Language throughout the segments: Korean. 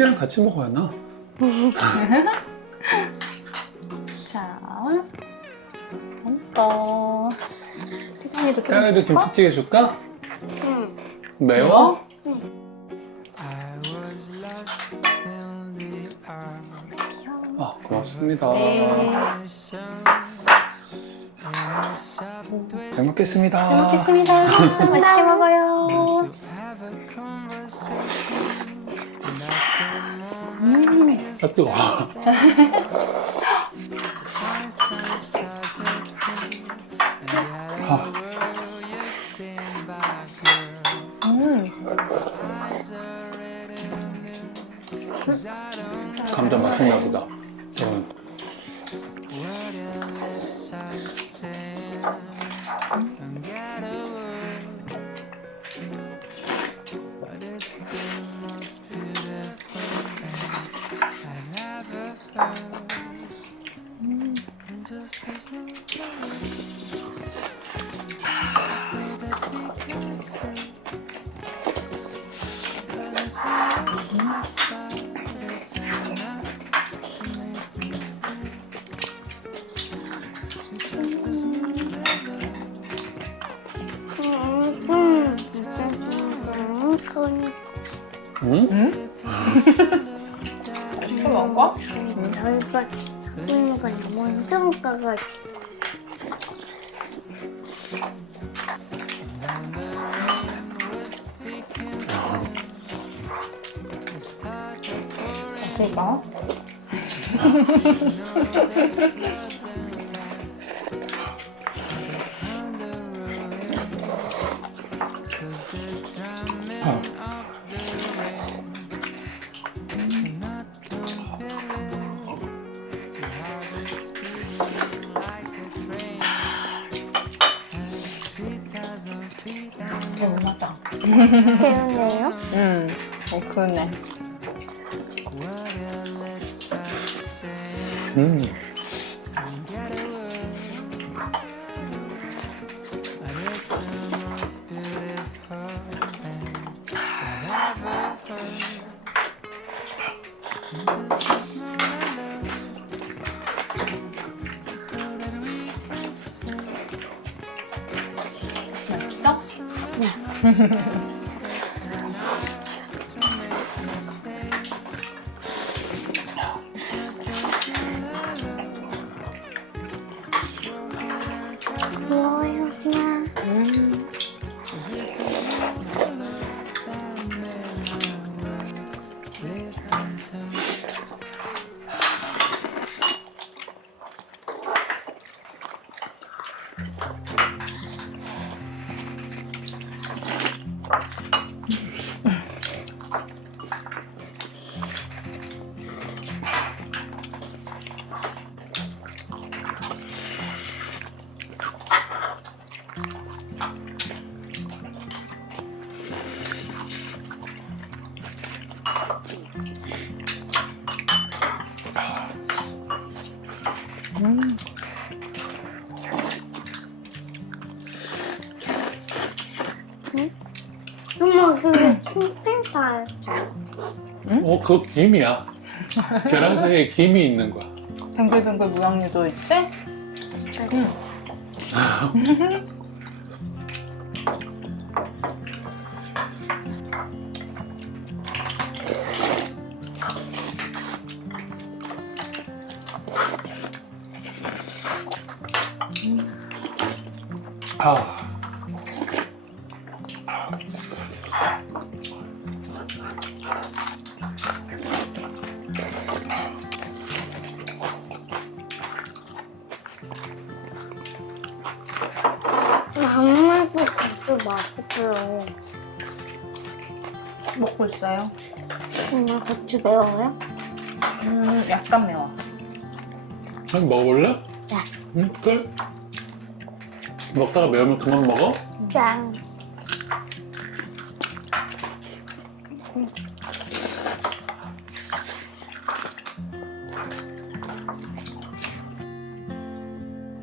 찌개랑 같이 먹어야 나. 자, 먹어. 태경이도 좀 태양이도 줄까? 김치찌개 줄까? 응. 매워? 아 고맙습니다. 네. 잘 먹겠습니다. 잘 먹겠습니다. 맛있게 먹어요. 음, 아 뜨거. 아, 음. 감자 맛있나 보다. 응. 음. 맛있게 먹어? 얼굴 그러니까 먼저 가가 맛있을까? 배우네요. 음, 어, 그러네. 음. 맛있어? 핑핑달. 어, 그거 김이야. 계란 사이에 김이 있는 거야. 뱅글뱅글 모양류도 있지? 음. 아. 먹고 있어요. 엄마 고추 매워요? 음, 약간 매워. 한 먹어볼래? 네. 응, 그래. 먹다가 매우면 그만 먹어? 짠.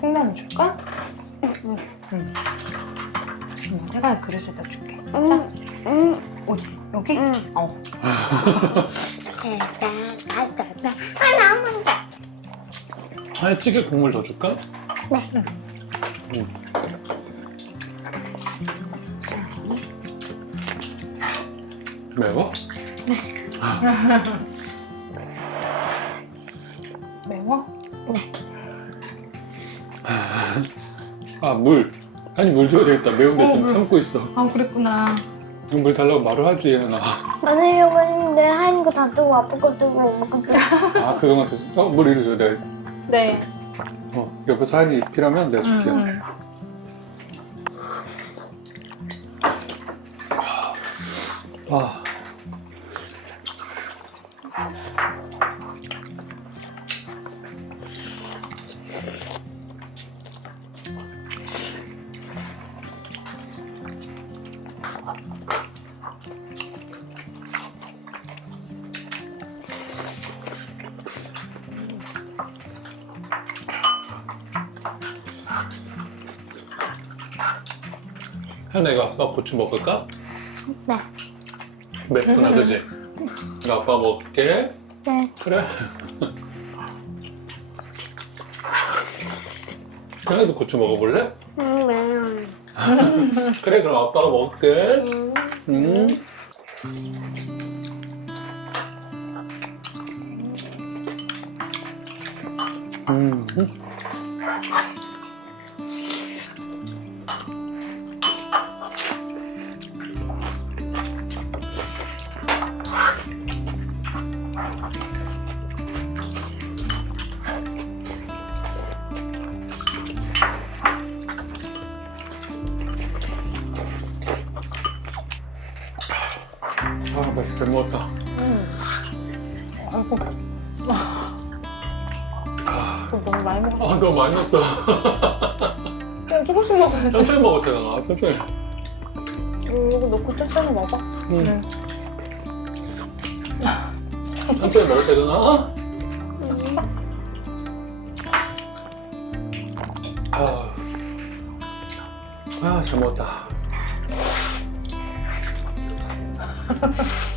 콩나물 줄까? 응. 응. 음, 내가 그릇에다 줄게. 자, 응. 응. 어디? 여기? 응. 어. 아, 나만 더. 아니 찌개 국물 더 줄까? 네. 응. 매워? 매워? 아 물. 아니 물 줘야 되겠다. 매운 데 어, 지금 물. 참고 있어. 아 그랬구나. 물 달라고 말을 하지 나. 만들려고 했는데 하얀 거 다 뜨고 아빠 거 뜨고 엄마 거 뜨고. 아 그동안 계속 어물 이리 줘 내가. 네. 어 옆에 사연이 필요하면 내가 줄게. 응, 응. 아. 하나 이거 아빠 고추 먹을까? 네. 맵구나 그지? 이거 아빠 먹을게 네. 그래 현아도 고추 먹어볼래? 음, 매워. 그래 그럼 아빠가 먹을게 음. 음. 음. 아이고. 또 너무 많이 먹었어. 아 너무 많이 넣었어 그냥 조금씩 먹어야지. 천천히 먹었잖아 아, 천천히 음, 이거 넣고 천천히 먹어. 음. 응. 천천히 먹을 때잖아 아, 아, 잘 먹었다.